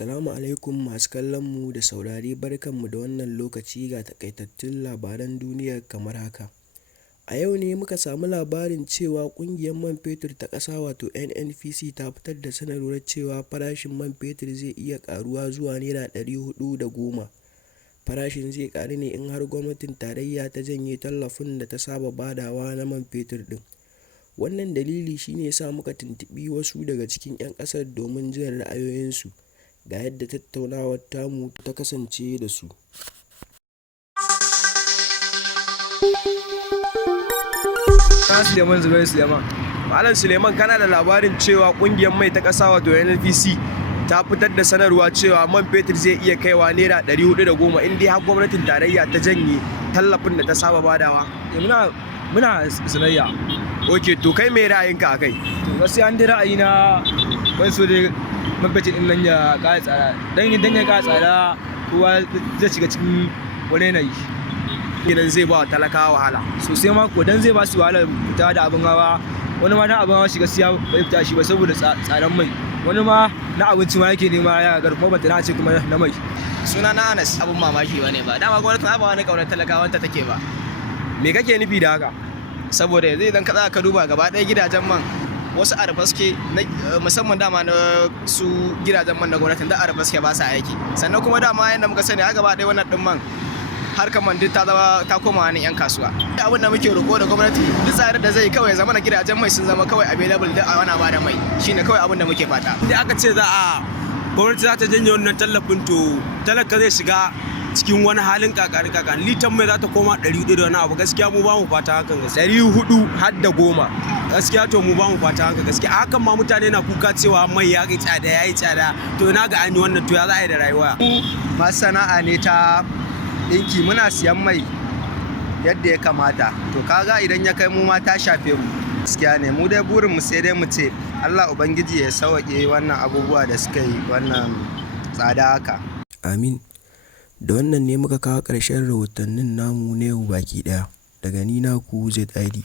Assalamu alaikum masu kallon mu da saurare, barkanmu da wannan lokaci ga takaitattun labaran duniyar kamar haka. A yau ne muka samu labarin cewa ƙungiyar man fetur ta ƙasa wato NNPC ta fitar da sanarwar cewa farashin man fetur zai iya ƙaruwa zuwa naira 410. Farashin zai ƙaru ne in har gwamnatin tarayya ta janye tallafin da ta saba badawa na man fetur ɗin. Wannan dalili shine sa muka tuntuɓi wasu daga cikin 'yan ƙasar domin jin ra'ayoyinsu. Ga yadda tattaunawar tamu ta kasance da su. Suleiman Zubairu Suleiman. Malam Suleiman, kana da labarin cewa ƙungiyar mai ta ƙasa wato NNPC ta fitar da sanarwa cewa man fetur zai iya kaiwa naira 410 in dai har gwamnatin tarayya ta janye tallafin da ta saba badawa. Muna sanayya. Ok, to kai me ra'ayinka a kai? To gaskiya an dai ra'ayina ban so dai man fetur din nan ya ƙara tsada. Dan ya ƙara tsada kowa zai shiga cikin wani yanayi. Idan zai ba wa talakawa wahala. Sosai ma ko dan zai ba su wahala fita da abin hawa. Wani ma na abin hawa shi gaskiya bai fita shi ba saboda tsadan mai. Wani ma na abinci ma yake nema ya gar kuma bata na ce kuma na mai. Suna na Anas, abun mamaki bane ba. Dama gwamnati ba wani kaunar talakawanta take ba. Me kake nufi da haka? Saboda yanzu idan ka duba gaba ɗaya gidajen man wasu arfaske musamman dama na su gidajen man na gwamnatin da arfaske ba sa aiki. Sannan kuma dama yanda muka sani a gaba ɗaya wannan ɗin man harkar man duk ta koma wani 'yan kasuwa. Abin da muke roƙo da gwamnati duk tsarin da zai kawai zama na gidajen mai sun zama kawai available da ana ba da mai shine kawai abin da muke fata. Inda aka ce gwamnati za ta janye wannan tallafin to talaka zai shiga cikin wani halin kakari litan mai za ta koma 100 da wani abu. Gaskiya mu ba mu fata hakan gaskiya. 400 har da 10 gaskiya to mu ba mu fata haka gaskiya. Hakan ma mutane na kuka cewa mai ya yi tsada to ina ga an yi wannan to ya za a yi da rayuwa. Masu sana'a ne ta ɗinki, muna siyan mai yadda ya kamata, to kaga idan ya kai mu ma ta shafe mu. Gaskiya ne mu dai burin mu sai dai mu ce Allah ubangiji ya sauke wannan abubuwa da suka yi wannan tsada haka. Amin. Da wannan ne muka kawo ƙarshen rahotannin namu na yau baki ɗaya. Daga ni naku ZID.